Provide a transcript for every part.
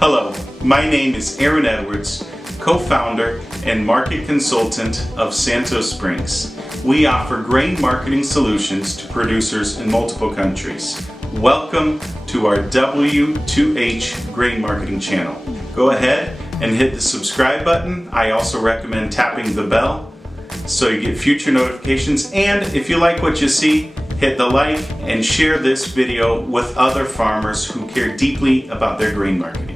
Hello, my name is Aaron Edwards, co-founder and market consultant of Santos Springs. We offer grain marketing solutions to producers in multiple countries. Welcome to our W2H grain marketing channel. Go ahead and hit the subscribe button. I also recommend tapping the bell so you get future notifications. And if you like what you see, hit the like and share this video with other farmers who care deeply about their grain marketing.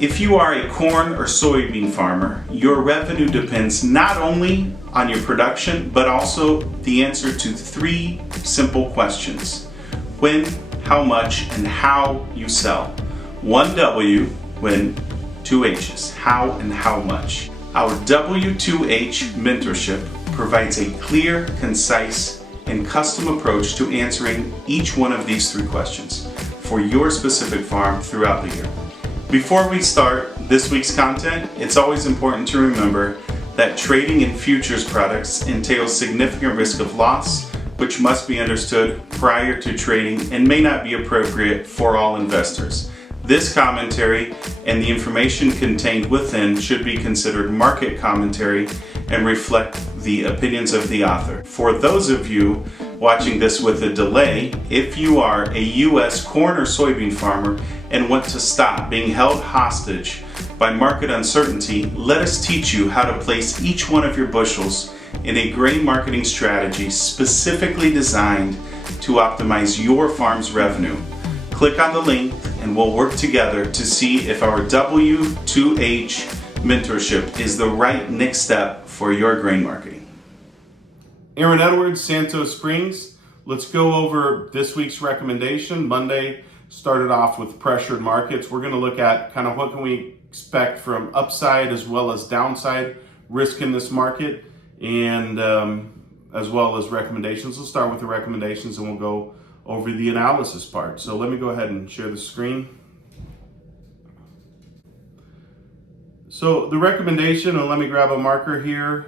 If you are a corn or soybean farmer, your revenue depends not only on your production, but also the answer to three simple questions: when, how much, and how you sell. One W, when, two H's, how and how much. Our W2H mentorship provides a clear, concise, and custom approach to answering each one of these three questions for your specific farm throughout the year. Before we start this week's content, it's always important to remember that trading in futures products entails significant risk of loss, which must be understood prior to trading and may not be appropriate for all investors. This commentary and the information contained within should be considered market commentary and reflect the opinions of the author. For those of you watching this with a delay, if you are a U.S. corn or soybean farmer and want to stop being held hostage by market uncertainty, let us teach you how to place each one of your bushels in a grain marketing strategy specifically designed to optimize your farm's revenue. Click on the link and we'll work together to see if our W2H mentorship is the right next step for your grain marketing. Aaron Edwards, Santos Springs. Let's go over this week's recommendation. Monday started off with pressured markets. We're going to look at kind of what can we expect from upside as well as downside risk in this market, and as well as recommendations. We'll start with the recommendations and we'll go over the analysis part. So let me go ahead and share the screen. So the recommendation, and let me grab a marker here,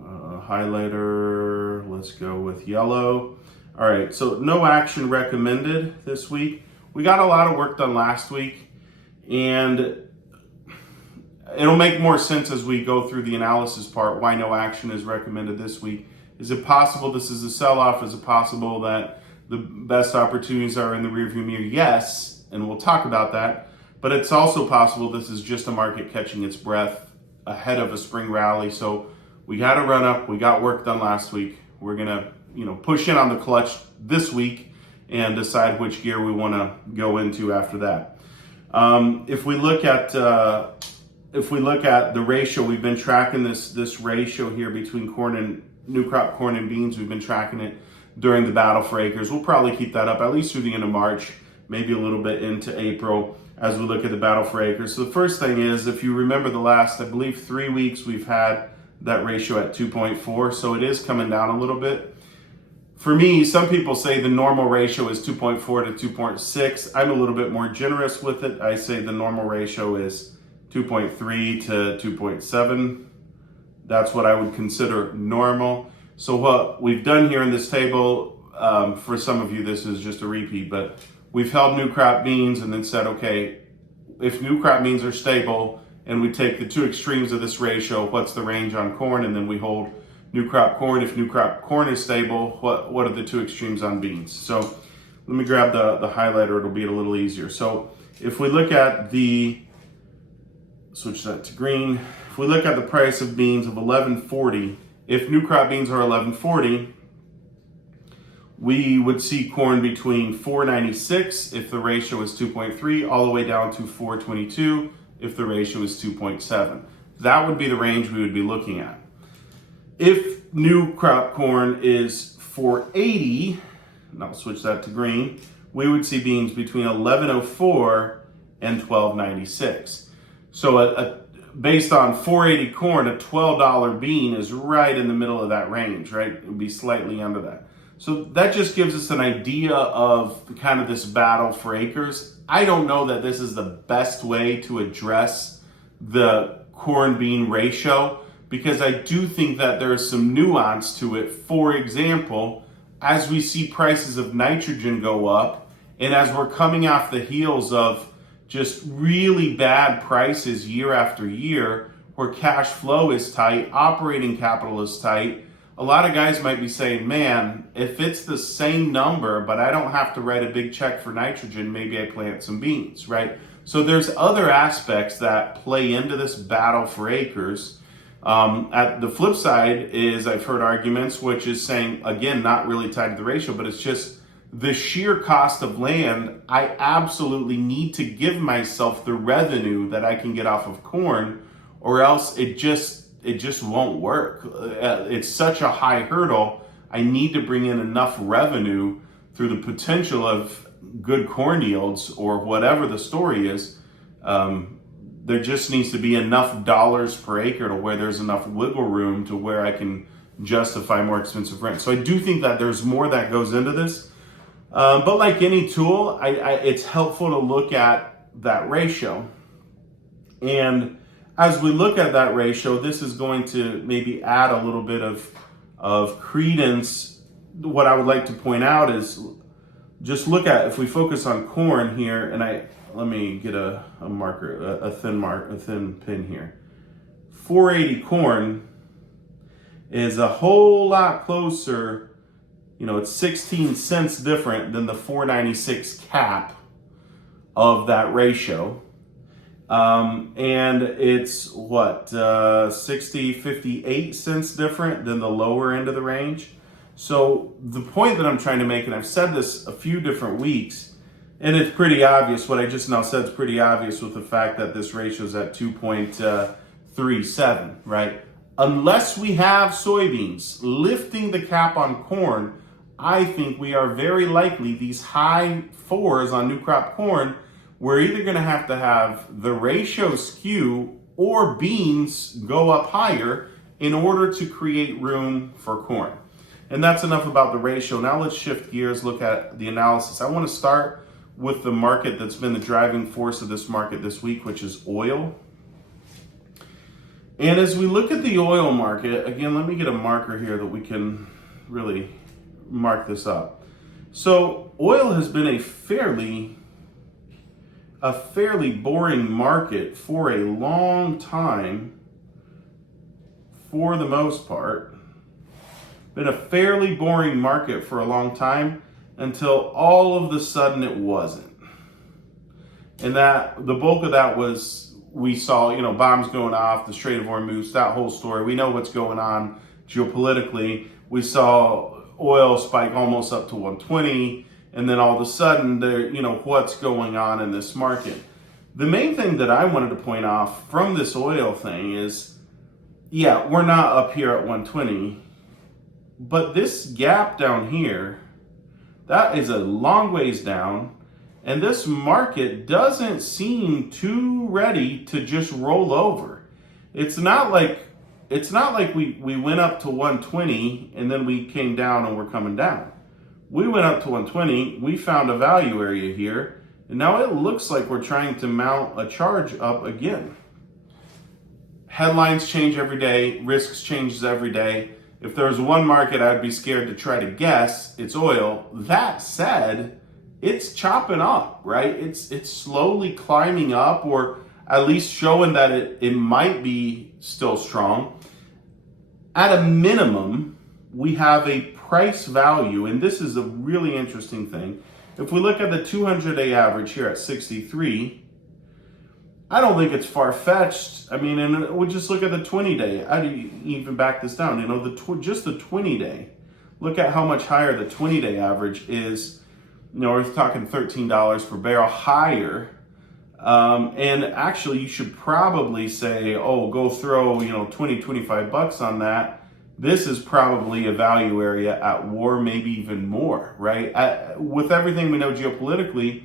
highlighter, let's go with yellow. All right, so no action recommended this week. We got a lot of work done last week, and it'll make more sense as we go through the analysis part why no action is recommended this week. Is it possible this is a sell-off? Is it possible that the best opportunities are in the rearview mirror? Yes, and we'll talk about that. But it's also possible this is just a market catching its breath ahead of a spring rally. So we got a run up, we got work done last week. We're gonna, push in on the clutch this week and decide which gear we want to go into after that. If we look at the ratio, we've been tracking this ratio here between corn and new crop corn and beans. We've been tracking it during the battle for acres. We'll probably keep that up at least through the end of March, maybe a little bit into April as we look at the battle for acres. So the first thing is, if you remember the last, I believe 3 weeks, we've had that ratio at 2.4. So it is coming down a little bit. For me, some people say the normal ratio is 2.4 to 2.6. I'm a little bit more generous with it. I say the normal ratio is 2.3 to 2.7. That's what I would consider normal. So what we've done here in this table, for some of you, this is just a repeat, but we've held new crop beans and then said, okay, if new crop beans are stable and we take the two extremes of this ratio, what's the range on corn? And then we hold new crop corn. If new crop corn is stable, what are the two extremes on beans? So let me grab the highlighter, it'll be a little easier. So if we look at switch that to green. If we look at the price of beans of $11.40, if new crop beans are $11.40, we would see corn between $4.96 if the ratio is 2.3, all the way down to $4.22 if the ratio is 2.7. That would be the range we would be looking at. If new crop corn is $4.80, and I'll switch that to green, we would see beans between $11.04 and $12.96. So based on $4.80 corn, a $12 bean is right in the middle of that range, right? It would be slightly under that. So that just gives us an idea of kind of this battle for acres. I don't know that this is the best way to address the corn bean ratio, because I do think that there's some nuance to it. For example, as we see prices of nitrogen go up, and as we're coming off the heels of just really bad prices year after year, where cash flow is tight, operating capital is tight, a lot of guys might be saying, man, if it's the same number, but I don't have to write a big check for nitrogen, maybe I plant some beans, right? So there's other aspects that play into this battle for acres. At the flip side is I've heard arguments, which is saying, again, not really tied to the ratio, but it's just the sheer cost of land. I absolutely need to give myself the revenue that I can get off of corn, or else it just won't work. It's such a high hurdle. I need to bring in enough revenue through the potential of good corn yields or whatever the story is. There just needs to be enough dollars per acre to where there's enough wiggle room to where I can justify more expensive rent. So I do think that there's more that goes into this. But like any tool, it's helpful to look at that ratio. And as we look at that ratio, this is going to maybe add a little bit of credence. What I would like to point out is just look at, if we focus on corn here, and let me get a marker, a thin pin here. 480 corn is a whole lot closer. It's 16 cents different than the 496 cap of that ratio. And it's 58 cents different than the lower end of the range. So the point that I'm trying to make, and I've said this a few different weeks, and it's pretty obvious, what I just now said is pretty obvious with the fact that this ratio is at 2.37, right? Unless we have soybeans lifting the cap on corn, I think we are very likely, these high fours on new crop corn, we're either going to have the ratio skew or beans go up higher in order to create room for corn. And that's enough about the ratio. Now let's shift gears, look at the analysis. I want to start with the market that's been the driving force of this market this week, which is oil. And as we look at the oil market, again, let me get a marker here that we can really mark this up. So oil has been a fairly boring market for a long time, for the most part. Been a fairly boring market for a long time until all of a sudden it wasn't. And that the bulk of that was, we saw, bombs going off, the Strait of Hormuz, that whole story. We know what's going on geopolitically. We saw oil spike almost up to 120, and then all of a sudden, what's going on in this market? The main thing that I wanted to point off from this oil thing is, yeah, we're not up here at 120, but this gap down here, that is a long ways down, and this market doesn't seem too ready to just roll over. It's not like we went up to 120 and then we came down and we're coming down. We went up to 120, we found a value area here, and now it looks like we're trying to mount a charge up again. Headlines change every day, risks changes every day. If there's one market I'd be scared to try to guess, it's oil. That said, it's chopping up, right? It's slowly climbing up, or at least showing that it might be still strong. At a minimum, we have a price value, and this is a really interesting thing. If we look at the 200-day average here at 63, I don't think it's far-fetched. I mean, and we'll just look at the 20-day. How do you even back this down? Just the 20-day. Look at how much higher the 20-day average is. We're talking $13 per barrel higher. And actually, you should probably say, go throw, $20-25 on that. This is probably a value area at war, maybe even more, right? With everything we know geopolitically,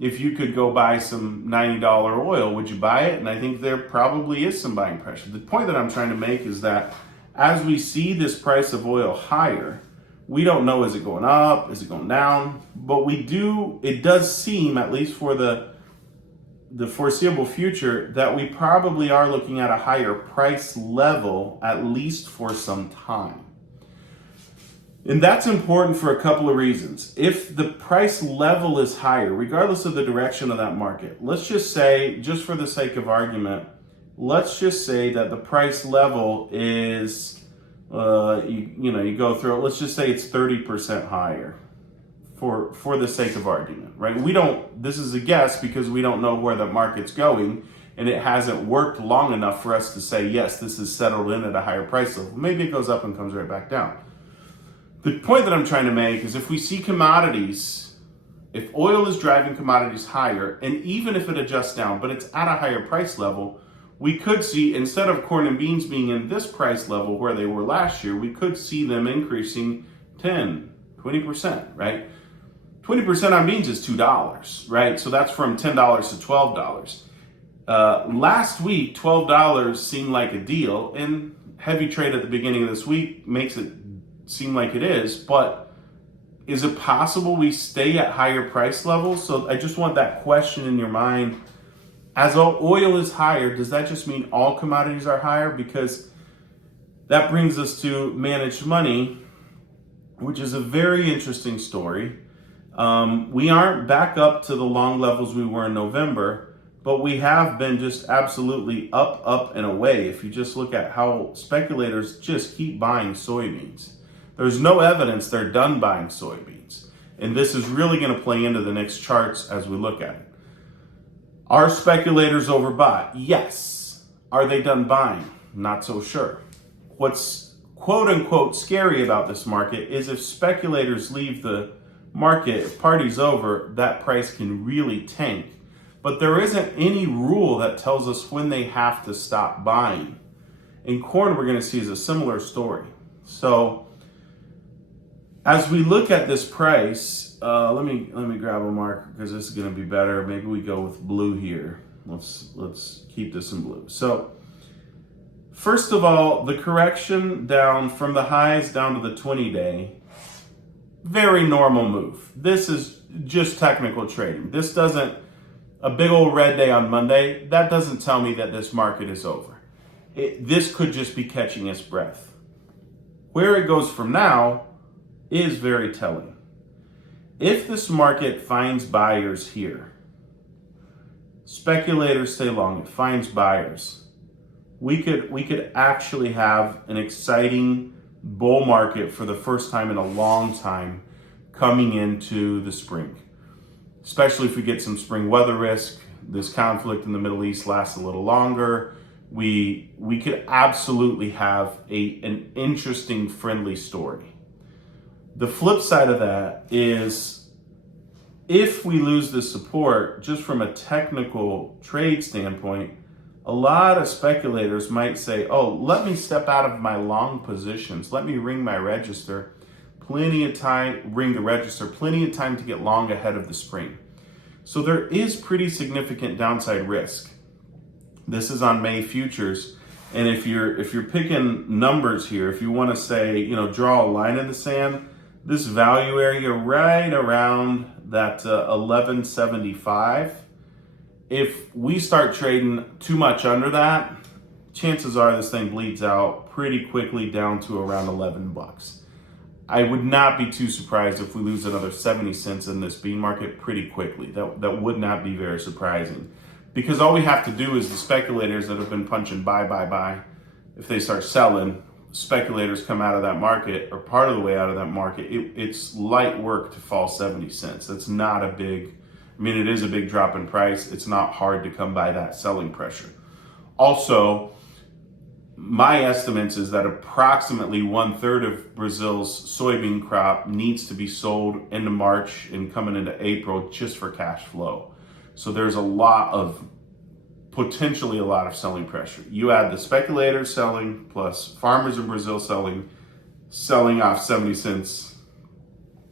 if you could go buy some $90 oil, would you buy it? And I think there probably is some buying pressure. The point that I'm trying to make is that as we see this price of oil higher, we don't know, is it going up, is it going down? But it does seem, at least for the foreseeable future, that we probably are looking at a higher price level, at least for some time. And that's important for a couple of reasons. If the price level is higher, regardless of the direction of that market, let's just say, just for the sake of argument, let's just say that the price level is, you go through it, let's just say it's 30% higher for the sake of argument, right? This is a guess because we don't know where the market's going and it hasn't worked long enough for us to say, yes, this is settled in at a higher price level. Maybe it goes up and comes right back down. The point that I'm trying to make is if we see commodities, if oil is driving commodities higher, and even if it adjusts down, but it's at a higher price level, we could see, instead of corn and beans being in this price level where they were last year, we could see them increasing 10, 20%, right? 20% on beans is $2, right? So that's from $10 to $12. Last week, $12 seemed like a deal, and heavy trade at the beginning of this week makes it seem like it is, but is it possible we stay at higher price levels? So I just want that question in your mind. As oil is higher, does that just mean all commodities are higher? Because that brings us to managed money, which is a very interesting story. We aren't back up to the long levels we were in November, but we have been just absolutely up and away. If you just look at how speculators just keep buying soybeans. There's no evidence they're done buying soybeans. And this is really going to play into the next charts as we look at it. Are speculators overbought? Yes. Are they done buying? Not so sure. What's quote unquote scary about this market is if speculators leave the market, if party's over, that price can really tank. But there isn't any rule that tells us when they have to stop buying. In corn, we're going to see is a similar story. So as we look at this price, let me grab a marker because this is going to be better. Maybe we go with blue here. Let's keep this in blue. So first of all, the correction down from the highs down to the 20-day, very normal move. This is just technical trading. This doesn't, a big old red day on Monday, that doesn't tell me that this market is over. This could just be catching its breath. Where it goes from now is very telling. If this market finds buyers here, speculators stay long, it finds buyers, we could actually have an exciting bull market for the first time in a long time coming into the spring. Especially if we get some spring weather risk, this conflict in the Middle East lasts a little longer, we could absolutely have an interesting, friendly story. The flip side of that is if we lose this support, just from a technical trade standpoint, a lot of speculators might say, oh, let me step out of my long positions. Let me ring my register. Plenty of time to get long ahead of the spring. So there is pretty significant downside risk. This is on May futures. And if you're picking numbers here, if you want to say, draw a line in the sand, this value area right around that 1175, if we start trading too much under that, chances are this thing bleeds out pretty quickly down to around $11. I would not be too surprised if we lose another 70 cents in this bean market pretty quickly. That would not be very surprising. Because all we have to do is the speculators that have been punching buy, if they start selling, speculators come out of that market or part of the way out of that market, it's light work to fall 70 cents. That's not a big, it is a big drop in price. It's not hard to come by that selling pressure. Also, my estimates is that approximately 1/3 of Brazil's soybean crop needs to be sold into March and coming into April just for cash flow. So there's potentially a lot of selling pressure. You add the speculators selling plus farmers in Brazil selling off 70 cents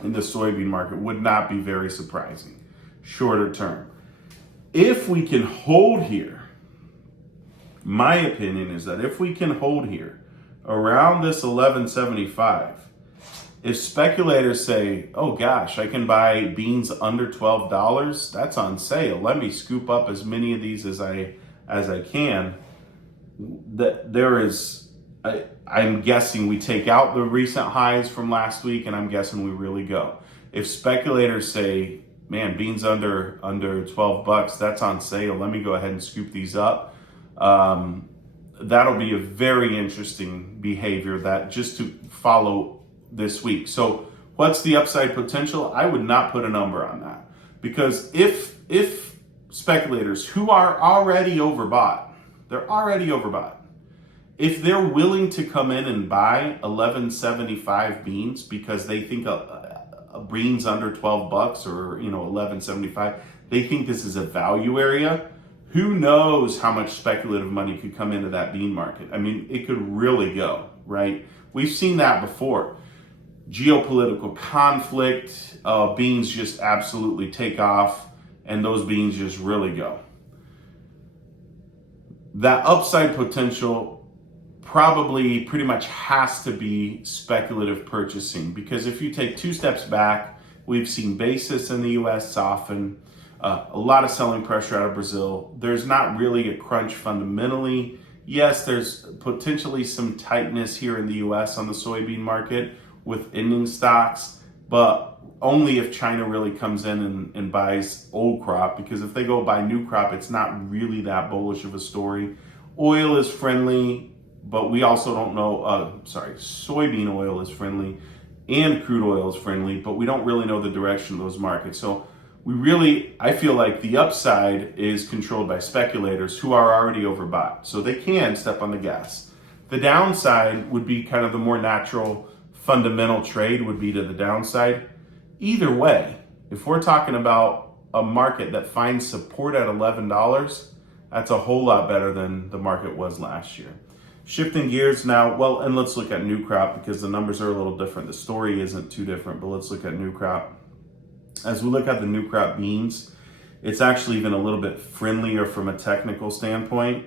in the soybean market would not be very surprising shorter term. If we can hold here, my opinion is that if we can hold here around this 1175, if speculators say, oh gosh, I can buy beans under $12, that's on sale. Let me scoop up as many of these as I can. That there is I'm guessing we take out the recent highs from last week, and I'm guessing we really go. If speculators say, man, beans under $12, that's on sale, let me go ahead and scoop these up. That'll be a very interesting behavior that just to follow this week. So what's the upside potential? I would not put a number on that, because if speculators who are already overbought, if they're willing to come in and buy 11.75 beans because they think a beans under $12 or 11.75, they think this is a value area. Who knows how much speculative money could come into that bean market? I mean, it could really go, right? We've seen that before. Geopolitical conflict, beans just absolutely take off, and those beans just really go. That upside potential probably pretty much has to be speculative purchasing, because if you take two steps back, we've seen basis in the US soften, a lot of selling pressure out of Brazil. There's not really a crunch fundamentally. Yes, there's potentially some tightness here in the US on the soybean market with ending stocks, but only if China really comes in and buys old crop, because if they go buy new crop, it's not really that bullish of a story. Oil is friendly, but we also don't know, soybean oil is friendly and crude oil is friendly, but we don't really know the direction of those markets. So I feel like the upside is controlled by speculators who are already overbought, so they can step on the gas. The downside would be kind of the more natural fundamental trade would be to the downside. Either way, if we're talking about a market that finds support at $11, that's a whole lot better than the market was last year. Shifting gears now, and let's look at new crop, because the numbers are a little different. The story isn't too different, but let's look at new crop. As we look at the new crop beans, it's actually even a little bit friendlier from a technical standpoint,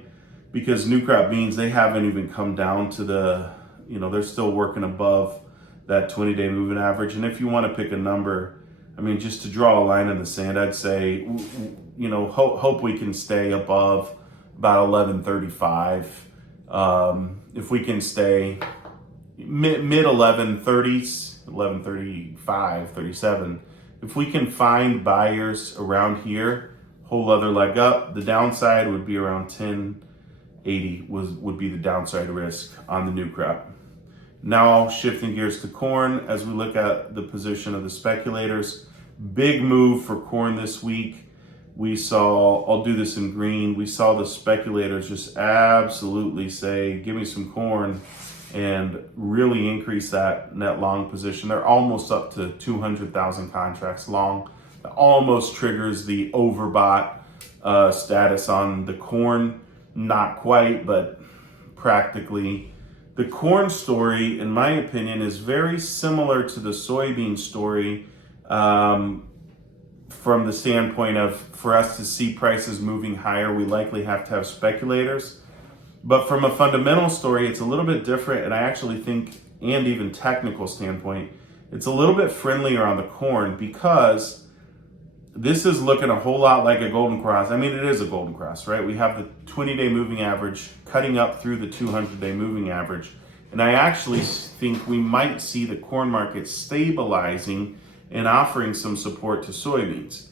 because new crop beans, they haven't even come down to they're still working above that 20-day moving average. And if you want to pick a number, I mean, just to draw a line in the sand, I'd say, hope we can stay above about 11.35. If we can stay mid 11.30s, 11.35, 37, if we can find buyers around here, whole other leg up. The downside would be around 10.80 would be the downside risk on the new crop. Now shifting gears to corn, as we look at the position of the speculators, big move for corn this week. We saw, I'll do this in green, we saw the speculators just absolutely say, give me some corn, and really increase that net long position. They're almost up to 200,000 contracts long. That almost triggers the overbought status on the corn. Not quite, but practically. The corn story, in my opinion, is very similar to the soybean story, from the standpoint of, for us to see prices moving higher, we likely have to have speculators. But from a fundamental story, it's a little bit different, and I actually think, and even technical standpoint, it's a little bit friendlier on the corn, because this is looking a whole lot like a golden cross. I mean, it is a golden cross, right? We have the 20-day moving average cutting up through the 200-day moving average. And I actually think we might see the corn market stabilizing and offering some support to soybeans.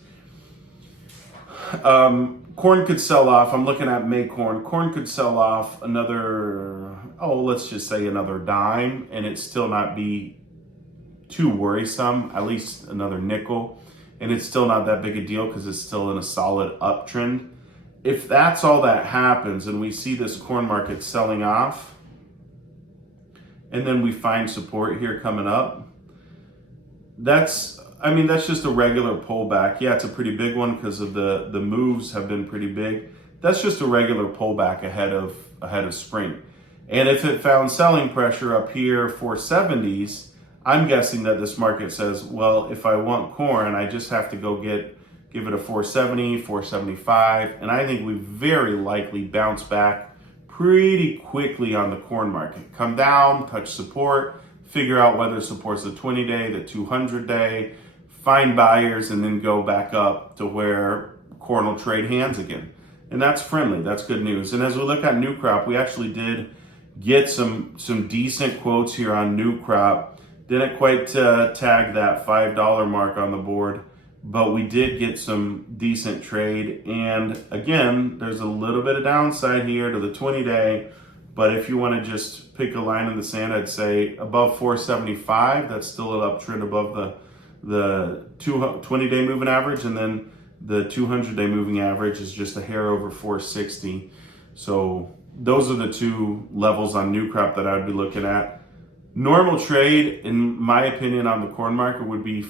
Corn could sell off. I'm looking at May corn. Corn could sell off another, let's just say another dime, and it still not be too worrisome, at least another nickel. And it's still not that big a deal because it's still in a solid uptrend. If that's all that happens and we see this corn market selling off, and then we find support here coming up, that's just a regular pullback. Yeah, it's a pretty big one because of the moves have been pretty big. That's just a regular pullback ahead of spring. And if it found selling pressure up here, 470s, I'm guessing that this market says, well, if I want corn, I just have to go give it a 470, 475. And I think we very likely bounce back pretty quickly on the corn market. Come down, touch support, figure out whether it supports the 20-day, the 200-day, find buyers, and then go back up to where corn will trade hands again. And that's friendly, that's good news. And as we look at new crop, we actually did get some decent quotes here on new crop. Didn't quite tag that $5 mark on the board, but we did get some decent trade. And again, there's a little bit of downside here to the 20-day, but if you want to just pick a line in the sand, I'd say above 475. That's still an uptrend above the 20-day moving average, and then the 200-day moving average is just a hair over 460. So those are the two levels on new crop that I would be looking at. Normal trade, in my opinion, on the corn market would be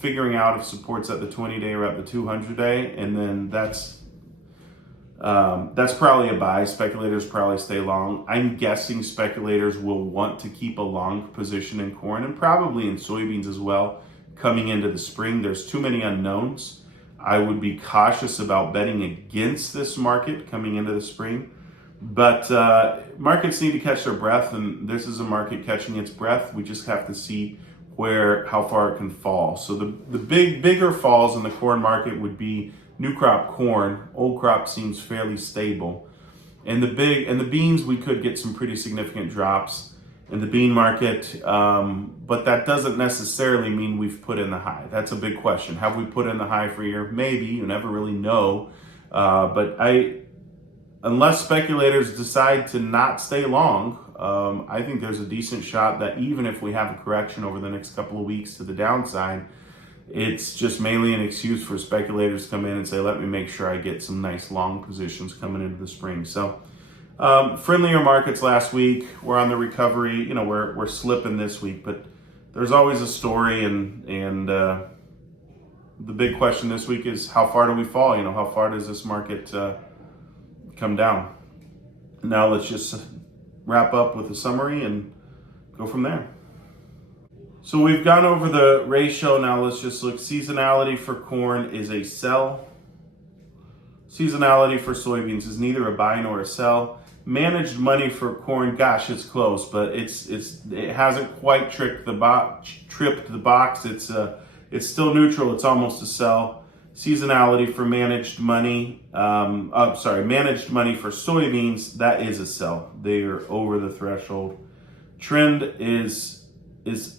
figuring out if support's at the 20-day or at the 200-day, and then that's probably a buy. Speculators probably stay long. I'm guessing speculators will want to keep a long position in corn and probably in soybeans as well coming into the spring. There's too many unknowns. I would be cautious about betting against this market coming into the spring. But markets need to catch their breath, and this is a market catching its breath. We just have to see how far it can fall. So the bigger falls in the corn market would be new crop corn. Old crop seems fairly stable. And the beans, we could get some pretty significant drops in the bean market, but that doesn't necessarily mean we've put in the high. That's a big question. Have we put in the high for a year? Maybe. You never really know. But unless speculators decide to not stay long, I think there's a decent shot that even if we have a correction over the next couple of weeks to the downside, it's just mainly an excuse for speculators to come in and say, let me make sure I get some nice long positions coming into the spring. So friendlier markets last week. We're on the recovery. You know, we're slipping this week, but there's always a story, and the big question this week is how far do we fall? You know, how far does this market come down? Now let's just wrap up with a summary and go from there. So we've gone over the ratio. Now let's just look. Seasonality for corn is a sell. Seasonality for soybeans is neither a buy nor a sell. Managed money for corn, gosh, it's close, but it hasn't quite tripped the box. It's still neutral. It's almost a sell. Seasonality for managed money. Managed money for soybeans, that is a sell. They are over the threshold. Trend is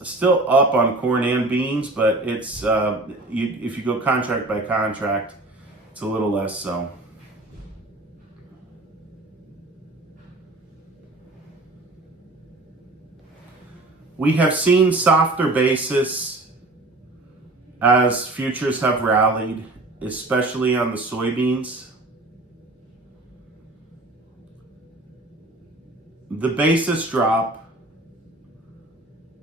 still up on corn and beans, but it's if you go contract by contract, it's a little less so. We have seen softer basis as futures have rallied, especially on the soybeans. The basis drop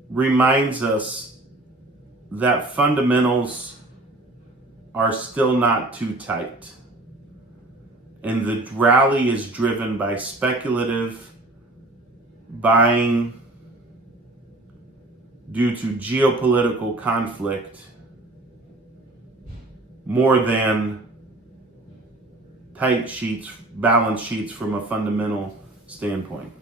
reminds us that fundamentals are still not too tight. And the rally is driven by speculative buying due to geopolitical conflict more than tight sheets, balance sheets from a fundamental standpoint.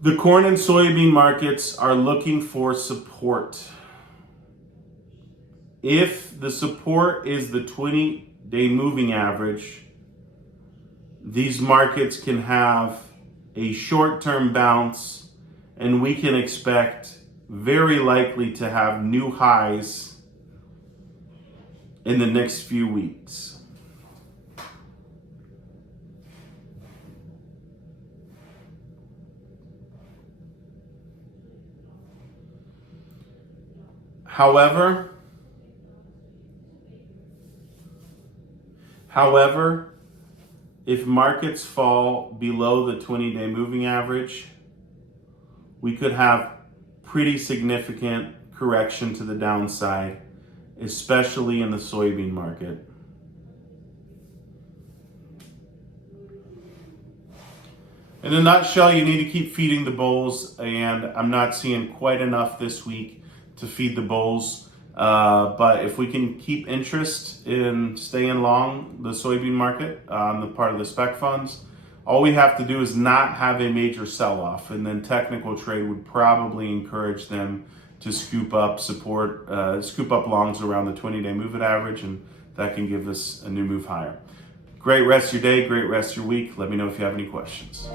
The corn and soybean markets are looking for support. If the support is the 20-day moving average, these markets can have a short-term bounce, and we can expect very likely to have new highs in the next few weeks. However, if markets fall below the 20-day moving average, we could have pretty significant correction to the downside, especially in the soybean market. In a nutshell, you need to keep feeding the bulls, and I'm not seeing quite enough this week to feed the bulls. But if we can keep interest in staying long the soybean market on the part of the spec funds, all we have to do is not have a major sell-off, and then technical trade would probably encourage them to scoop up longs around the 20-day moving average, and that can give us a new move higher. Great rest of your day, great rest of your week. Let me know if you have any questions.